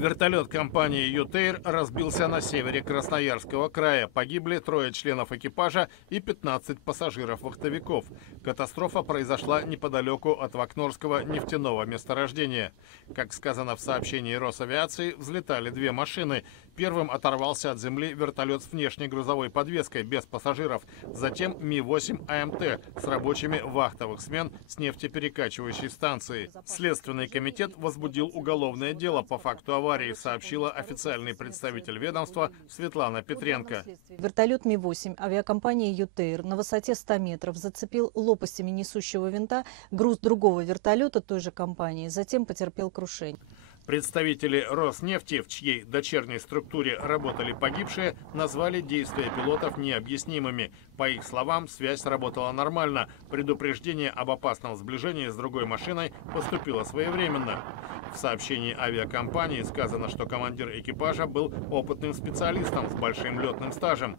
Вертолет компании «Ютейр» разбился на севере Красноярского края. Погибли 3 членов экипажа и 15 пассажиров-вахтовиков. Катастрофа произошла неподалеку от Вакнорского нефтяного месторождения. Как сказано в сообщении Росавиации, взлетали 2 машины. Первым оторвался от земли вертолет с внешней грузовой подвеской без пассажиров. Затем Ми-8 АМТ с рабочими вахтовых смен с нефтеперекачивающей станции. Следственный комитет возбудил уголовное дело по факту аварии, сообщила официальный представитель ведомства Светлана Петренко. Вертолет Ми-8 авиакомпании «Ютейр» на высоте 100 метров зацепил лопастями несущего винта груз другого вертолета той же компании, затем потерпел крушение. Представители Роснефти, в чьей дочерней структуре работали погибшие, назвали действия пилотов необъяснимыми. По их словам, связь работала нормально. Предупреждение об опасном сближении с другой машиной поступило своевременно. В сообщении авиакомпании сказано, что командир экипажа был опытным специалистом с большим летным стажем.